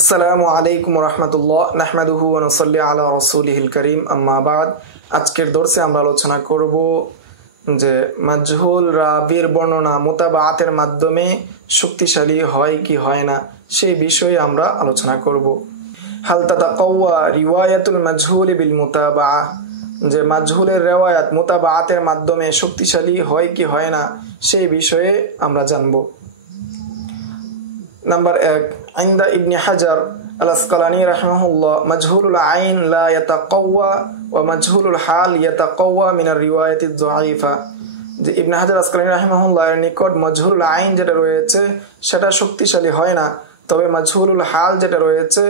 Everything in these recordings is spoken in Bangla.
আসসালামু আলাইকুম রহমতুল্লাহ নাহমাদুহু ওয়া নুসাল্লি আলা রাসূলিহিল কারীম আম্মা বাদ। আজকের দর্শে আমরা আলোচনা করব যে মাজহুল রাবির বর্ণনা মুতাবাআতের মাধ্যমে শক্তিশালী হয় কি হয় না সেই বিষয়ে আমরা আলোচনা করব। হাল তাতাকাওয়া রিওয়ায়াতুল মাজহুল বিল মুতাবাআহ, যে মাজহুলের রিওয়ায়াত মুতাবাআতের মাধ্যমে শক্তিশালী হয় কি হয় না সেই বিষয়ে আমরা জানব। नंबर 1 عند ابن حجر الاسقلاني رحمه الله مجهول العين لا يتقوى ومجهول الحال يتقوى من الرواية الضعيفة। যে ইবনে হাজার আসকালানী রাহিমাহুল্লাহ এর নিকট মাজহুলুল আইন যেটা রয়েছে সেটা শক্তিশালী হয় না, তবে মাজহুলুল হাল যেটা রয়েছে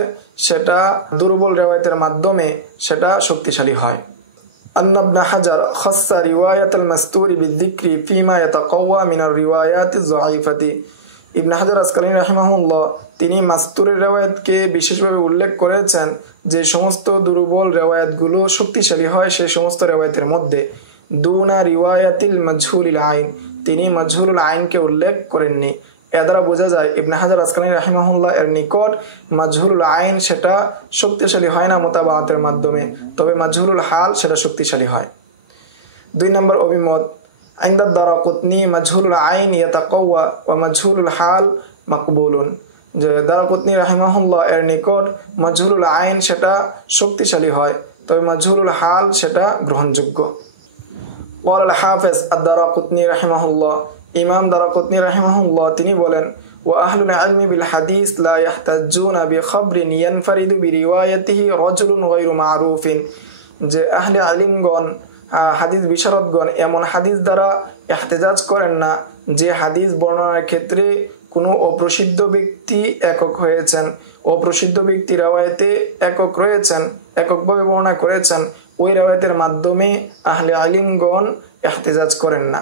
সেটা দুর্বল রিওয়ায়াতের মাধ্যমে সেটা শক্তিশালী হয়। أن ابن حجر خص رواية المستور بالذكر فيما يتقوى من الروايات الضعيفة। ইবনে হাজার আসকালানী রাহিমাহুল্লাহ তিনি মাস্তুরের রিওয়ায়াতকে বিশেষভাবে উল্লেখ করেছেন যে সমস্ত দুর্বল রিওয়ায়াতগুলো শক্তিশালী হয় সেই সমস্ত রিওয়ায়াতের মধ্যে দুনা রিওয়ায়াতিল মাজহুলিল আইন, তিনি মাজহুলুল আইনকে উল্লেখ করেননি। এর দ্বারা বোঝা যায় ইবনে হাজার আসকালানী রাহিমাহুল্লাহ এর নিকট মাজহুলুল আইন সেটা শক্তিশালী হয় না মুতাবাআতের মাধ্যমে, তবে মাজহুলুল হাল সেটা শক্তিশালী হয়। 2 নম্বর অভিমত عند الدارقطني مجهول العين يتقوى ومجهول الحال مقبول। যে দারাকুতনি রাহিমাহুল্লাহ এর নিকট মাজহুলুল আইন সেটা শক্তিশালী হয়, তবে মাজহুলুল হাল সেটা গ্রহণযোগ্য। قال الحافظ الدارقطني رحمه الله, ইমাম দারাকুতনি রাহিমাহুল্লাহ তিনি বলেন واهل العلم بالحديث لا يحتجون بخبر ينفرد بروايته رجل غير معروف। যে আহলে ইলমগণ হাদিস বিশারদগণ এমন হাদিস দ্বারা ইহতিজাজ করেন না যে হাদিস বর্ণনার ক্ষেত্রে কোনো অপ্রসিদ্ধ ব্যক্তি একক হয়েছেন, অপ্রসিদ্ধ ব্যক্তি রিওয়ায়াতে একক রয়েছেন, এককভাবে বর্ণনা করেছেন, ওই রিওয়ায়াতের মাধ্যমে আহলে ইলমগণ ইহতিজাজ করেন না।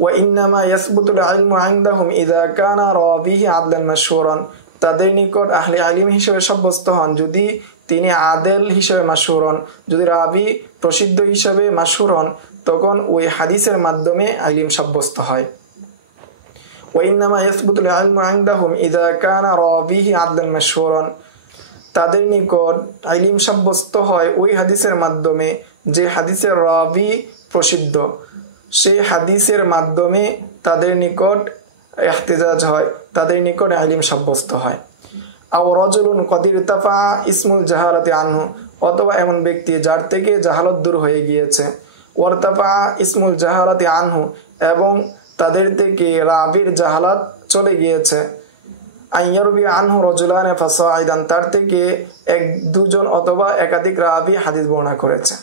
ওয়া ইন্নামা ইয়াসবুতুল ইলমু ইনদাহুম ইযা কানা রাবিহি আদলান মাশহুরান, তাদের নিকট আহলে ইলম হিসেবে সাব্যস্ত হন যদি তিনি আদেল হিসেবে মাশহুর হন, যদি রাবি প্রসিদ্ধ হিসেবে মাশহুর হন তখন ওই হাদিসের মাধ্যমে ইলম সাব্যস্ত হয়। ওয়াইন্নামা ইয়াসবুতুল ইলমু ইনদাহুম ইযা কানা রাবিহি আদলান মাশহুরান, তাদের নিকট ইলম সাব্যস্ত হয় ওই হাদিসের মাধ্যমে যে হাদিসের রাবি প্রসিদ্ধ, সেই হাদিসের মাধ্যমে তাদের নিকট ইহতিজাজ হয়, তাদের নিকট ইলম সাব্যস্ত হয়। আও রাজুলুন কদ ইরতাফা ইসমুল জাহালাতি আনহু, অথবা এমন ব্যক্তি যার থেকে জাহালত দূর হয়ে গিয়েছে, ওয়ারতাফা ইসমুল জাহালাতি আনহু, এবং তাদের থেকে রাবির জাহালাত চলে গিয়েছে। আইয়ারবি আনহু রাজুলান ফাসাইদান, তার থেকে এক দুজন অথবা একাধিক রাবি হাদিস বর্ণনা করেছে।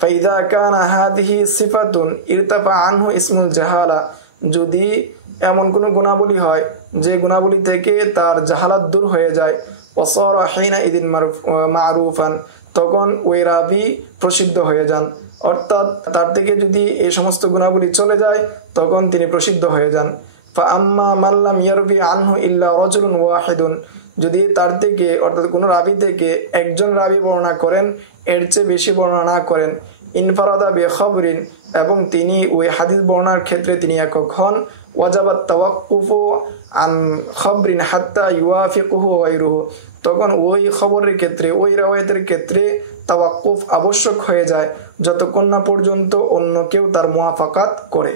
ফাইদা কানা হাদিহি সিফাতুন ইরতাফা আনহু ইসমুল জাহালা, যদি এমন কোনো গুণাবলী হয় যে গুণাবলী থেকে তার জাহালাত দূর হয়ে যায়, ওয়াসারা হিনা ইদিন মারুফান, তখন ওই রাবি প্রসিদ্ধ হয়ে যান, অর্থাৎ তার থেকে যদি এই সমস্ত গুণাবলী চলে যায় তখন তিনি প্রসিদ্ধ হয়ে যান। ফা আম্মা মান লাম ইয়ারবি আনহু ইল্লা রাজুলুন ওয়াহিদুন, যদি তার থেকে অর্থাৎ কোনো রাবি থেকে একজন রাবি বর্ণনা করেন, এর চেয়ে বেশি বর্ণনা না করেন, ইনফারাদা বিখবরিন, এবং তিনি ওই হাদিস বর্ণনার ক্ষেত্রে তিনি একক হন, ওয়াজাবাত তাওয়াক্কুফু আন খবরিন হাত্তা ইউয়াফিকুহু গায়রুহু, তখন ওই খবরের ক্ষেত্রে ওই রিওয়ায়াতের ক্ষেত্রে তাওয়াক্কুফ আবশ্যক হয়ে যায় যতক্ষণ না পর্যন্ত অন্য কেউ তার মুওয়াফাকাত করে।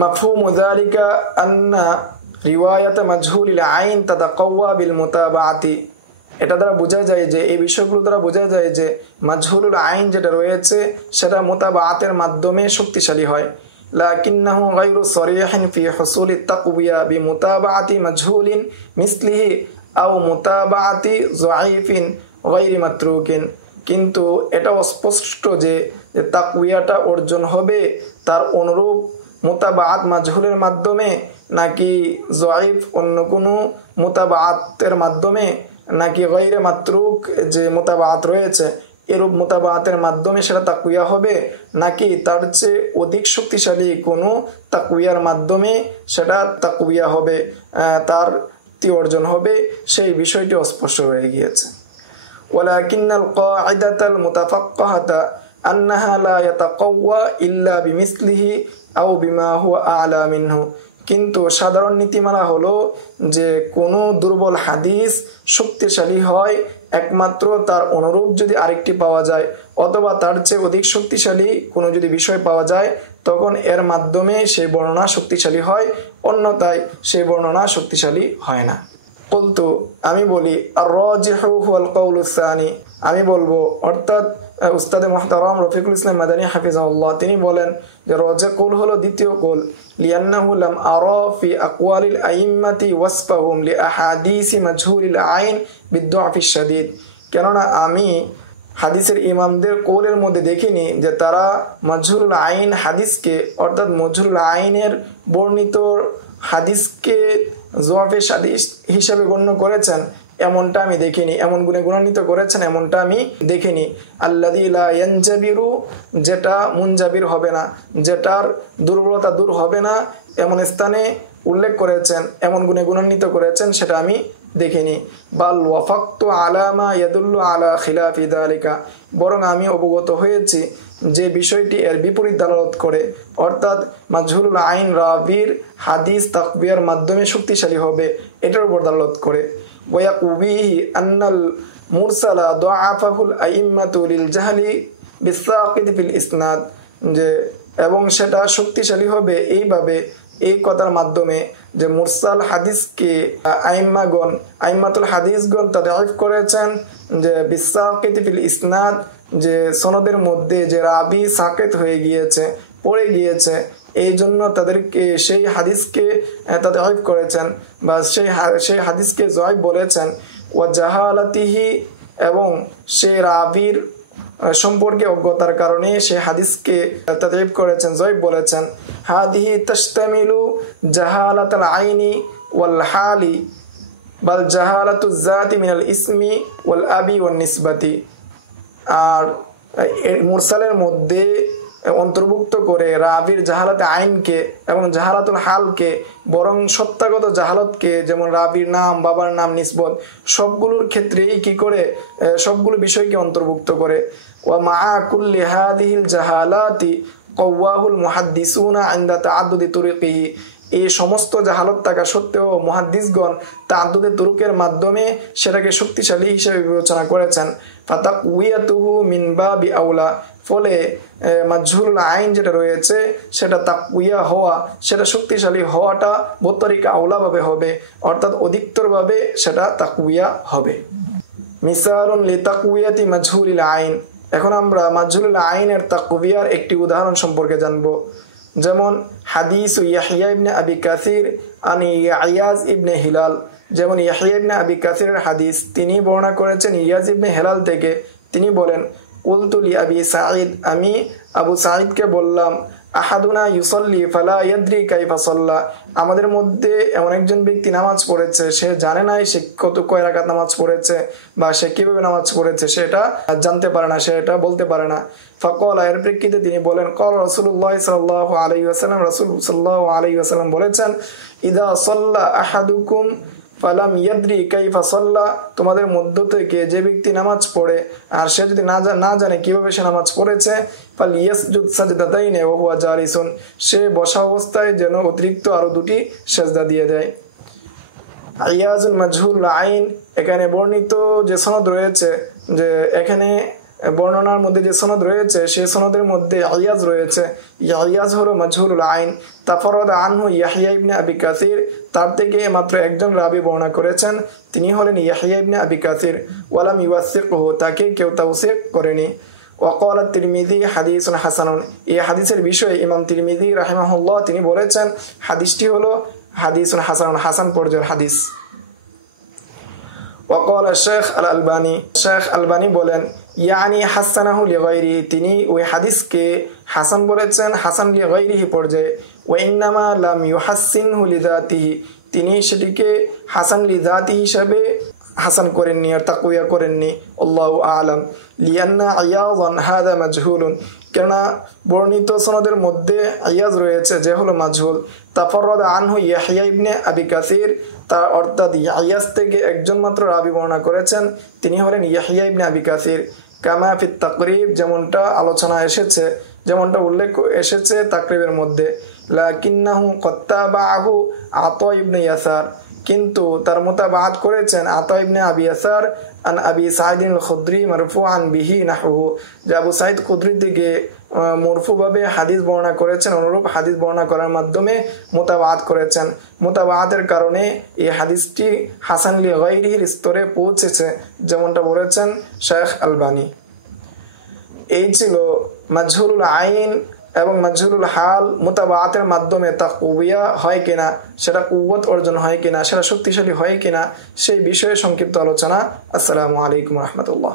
মাফহুমু যালিকা আন্না রিওয়ায়াত মাজহুলিল আইন তাতাকাওয়া বিল মুতাবাআতি, এটা দ্বারা বোঝা যায় যে এই বিষয়গুলো দ্বারা বোঝা যায় যে মাজহুলুল আইন যেটা রয়েছে সেটা মুতাবাআতের মাধ্যমে শক্তিশালী হয়। লাকিন্নাহু গায়রু সরিহিন ফি হুসুলিত তাকওয়িয়া বিমুতাবাআতি মাজহুলিন মিসলিহি আও মুতাবাআতি যায়িফিন গায়রি মাতরুকিন, কিন্তু এটা স্পষ্ট যে তাকওয়িয়াটা অর্জন হবে তার অনুরূপ মুতাবাআত মাজহুলের মাধ্যমে নাকি যায়িফ অন্য কোনো মুতাবাআতের মাধ্যমে, নাকি গায়রে মাতরুক যে মুতাবাআত রয়েছে এরূপ মুতাবাআতের মাধ্যমে সেটা তাকওয়িয়া হবে, নাকি তার চেয়ে অধিক শক্তিশালী কোনো তাকওয়িয়ার মাধ্যমে সেটা তাকওয়িয়া হবে, তার অর্জন হবে, সেই বিষয়টি অস্পষ্ট রয়ে গিয়েছে। ওয়ালাকিন্নাল কাঈদাতাল মুতাফাক্কাহাতা আন্নাহা লা ইয়াতাকাওয়া ইল্লা বিমিসলিহি আও বিমা হুয়া আ'লা মিনহু, কিন্তু সাধারণ নীতিমালা হলো যে কোনো দুর্বল হাদিস শক্তিশালী হয় একমাত্র তার অনুরূপ যদি আরেকটি পাওয়া যায়, অথবা তার চেয়ে অধিক শক্তিশালী কোনো যদি বিষয় পাওয়া যায়, তখন এর মাধ্যমে সেই বর্ণনা শক্তিশালী হয়, অন্যথায় সেই বর্ণনা শক্তিশালী হয় না। বলতো আমি বলি আর রাজিহু হুয়াল কাউলুস সানি, আমি বলবো অর্থাৎ উস্তাদে মুহতারাম রফিকুল ইসলাম মাদানী হাফিজাহুল্লাহ তিনি বলেন যে রাজিহ কৌল হলো দ্বিতীয় কৌল, লিআন্নাহু লাম আরা ফি আকওয়ালিল আইম্মাতি ওয়াসফাহুম লিআহাদিসি মাজহুলিল আইন বিদ্দুআফিশ শাদীদ, কেননা আমি হাদিসের ইমামদের কৌলের মধ্যে দেখিনি যে তারা মাজহুরুল আইন হাদিসকে অর্থাৎ মাজহুরুল আইনের বর্ণিত হাদিসকে জোয়াফে হাদিস হিসাবে গণ্য করেছেন, এমনটা আমি দেখিনি, এমন গুণে গুণান্বিত করেছেন এমনটা আমি দেখিনি। আল্লাযী লা ইয়ানজাবিরু, যেটা মুনজাবির হবে না, যেটার দুর্বলতা দূর হবে না, এমন স্থানে উল্লেখ করেছেন, এমন গুণে গুণান্বিত করেছেন, সেটা আমি দেখিনি। বাল ওয়াফাকতু আলা মা ইয়াদুল্লু আলা খিলাফি যালিকা, বরং আমি অবগত হয়েছি যে বিষয়টি এর বিপরীত দালালত করে, অর্থাৎ মাজহুরুল আইন রাবির হাদিস তাকবিয়ার মাধ্যমে শক্তিশালী হবে, এটার উপর দালালত করে। ওয়ায়াকুবিহি আন্নাল মুরসালা দুআফাহুল আইম্মাতু লিল জাহলি বিসাকিদ ফিল ইসনাদ, যে এবং সেটা শক্তিশালী হবে এইভাবে, এই কথার মাধ্যমে যে মুরসাল হাদিসকে আইম্মাতুল হাদিসগণ তাদাইফ করেছেন, যে বিসাকিদ ফিল ইসনাদ, যে সনদের মধ্যে যে রাবি সাকেত হয়ে গিয়েছে, পড়ে গিয়েছে, এই জন্য তাদেরকে সেই হাদিসকে তাদাইফ করেছেন বা সেই হাদিসকে জয়ব বলেছেন। ওয়া জাহালাতিহি, এবং সে রাবির সম্পর্কে অজ্ঞতার কারণে সে হাদিসকে তাদাইফ করেছেন, জয়ব বলেছেন। হাদিহি তাশতামিলু জাহালাতাল আইনি ওয়াল হালি বাল জাহালাতুজ জাতি মিনাল ইসমি ওয়াল আবি ওয়ান নিসবাতি, আর মুরসালের মধ্যে অন্তর্ভুক্ত করে রাবির জাহালাতে আইনকে এবং জাহালাতুল হালকে, বরং সত্তাগত জাহালতকে, যেমন রাবির নাম, বাবার নাম, নিসবত, সবগুলোর ক্ষেত্রেই কি করে, সবগুলো বিষয়কে অন্তর্ভুক্ত করে। ওয়া মাআ কুল্লি হাদিহিল জাহালাতি কওয়াহুল মুহাদ্দিসুনা ইনদা তাআদ্দুদি তুরুকিহি, এই সমস্ত জাহালত থাকা সত্ত্বেও মুহাদ্দিসগণ তাআদ্দুদে তুরুকের মাধ্যমে সেটাকে শক্তিশালী হিসেবে বিবেচনা করেছেন। ফাতাকউয়াতুহু মিন বাবি আউলা, ফলে মাজহুরুল আইন যেটা রয়েছে সেটা তাকউয়া হওয়া, সেটা শক্তিশালী হওয়াটা বত্তরিকা আউলা ভাবে হবে, অর্থাৎ অধিকতর ভাবে সেটা তাকউয়া হবে। মিসালুন লিতাকউয়াতি মাজহুরিল আইন, এখন আমরা মাজহুরুল আইনের তাকউয়ার একটি উদাহরণ সম্পর্কে জানব। যেমন হাদিস ইয়াহইয়া ইবনে আবি কাসির আন ইয়াজ ইবনে হিলাল, যেমন ইয়াহইয়া ইবনে আবি কাসিরের হাদিস, তিনি বর্ণনা করেছেন ইয়াজ ইবনে হিলাল থেকে, তিনি বলেন কুলতু লি আবি সাঈদ, আমি আবু সাঈদকে বললাম, আহাদুনা ইউসাল্লি ফালা ইয়াদরি কাইফা সাল্লা, আমাদের মধ্যে এমন একজন ব্যক্তি নামাজ পড়েছে, সে জানে না সে কয় রাকাত নামাজ পড়েছে বা সে কিভাবে নামাজ পড়েছে, সেটা জানতে পারে না, সেটা বলতে পারে না। ফাকালা, এর প্রেক্ষিতে তিনি বলেন, ক্বাল রাসূলুল্লাহ সাল্লাল্লাহু আলাইহি ওয়াসাল্লাম, রাসূল সাল্লাল্লাহু আলাইহি ওয়াসাল্লাম বলেছেন, ইদা সাল্লা আহাদুকুম ফালাম ইয়াদরি কাইফা সাল্লা, তোমাদের মধ্য থেকে যে ব্যক্তি নামাজ পড়ে আর সে যদি না জানে কিভাবে সে নামাজ পড়েছে, ফালিয়াসজুদ সাজদাতাইনি ওয়া হুয়া জালিসুন, সে বসা অবস্থায় যেন অতিরিক্ত আরো দুটি সেজদা দিয়ে দেয়। ইয়াজুল মাজহুরুল আইন, এখানে বর্ণিত যে সনদ রয়েছে, যে এখানে বর্ণনার মধ্যে যে সনদ রয়েছে সেই সনদের মধ্যে ইয়াজ রয়েছে, ইয়াজ হলো মাজহুরুল আইন। তাফারাদা আনহু ইয়াহইয়া ইবনে আবি কাসির, তার থেকে মাত্র একজন রাবি বর্ণনা করেছেন, তিনি হলেন ইয়াহইয়া ইবনে আবি কাসির। ওয়ালাম ইউসাইকহু, তাকে কেউ তাওসীক করেনি। ওয়াকালা তিরমিজি হাদিসুন হাসানুন, এই হাদিসের বিষয়ে ইমাম তিরমিজি রাহিমাহুল্লাহ তিনি বলেছেন হাদিসটি হলো হাদিসুন হাসানুন, হাসান পর্যায়ের হাদিস। ওয়াকালা শেখ আল আলবানী, শেখ আলবানী বলেন, ইয়ানি হাসানাহু লিগাইরি, তিনি ওই হাদিসকে হাসান বলেছেন হাসান লিগাইরিহি পর্যায়ে। ওয়া ইন্নামা লাম ইউহাসসিনহু লিযাতিহি, তিনি সেটিকে হাসান লিযাতি হিসাবে হাসান করেননি আর তাকওয়া করেননি। আল্লাহু আ'লাম। লিয়ান্না আয়াযান হাদা মাজহুলুন, কেননা বর্ণিত সনদের মধ্যে আয়াজ রয়েছে যে হলো মাজহুল। তাফাররাদা আনহু ইয়াহইয়া ইবনে আবি কাসির, তার অর্থাৎ ইয়াজ থেকে একজন মাত্র রাবি বর্ণনা করেছেন, তিনি হলেন ইয়াহইয়া ইবনে আবি কাসির। কামা ফিত তাকরিব, যেমনটা আলোচনা এসেছে, যেমনটা উল্লেখ এসেছে তাকরিবের মধ্যে। লাকিন্নাহু ক্বাদ তাবাআহু আতা ইবনে ইয়াসার, কিন্তু তার মুতাবাআত করেছেন আতা ইবনে আবি ইয়াসার আন আবি সাঈদ আল-খুদরি মারফুআন বিহি নাহু, যে আবু সাঈদ খুদরি থেকে মরফুভাবে হাদিস বর্ণনা করেছেন, অনুরূপ হাদিস বর্ণনা করার মাধ্যমে মুতাবাআত করেছেন। মুতাবাআতের কারণে এই হাদিসটি হাসান লি গায়রিহির স্তরে পৌঁছেছে, যেমনটা বলেছেন শেখ আলবানী। এই ছিল মাজহুরুল আইন এবং মাজহুরুল হাল মুতাবাআতের মাধ্যমে তাকওয়িয়া হয় কিনা, সেটা কুওয়াত অর্জন হয় কিনা, সেটা শক্তিশালী হয় কিনা, সেই বিষয়ে সংক্ষিপ্ত আলোচনা। আসসালামু আলাইকুম ওয়া রাহমাতুল্লাহ।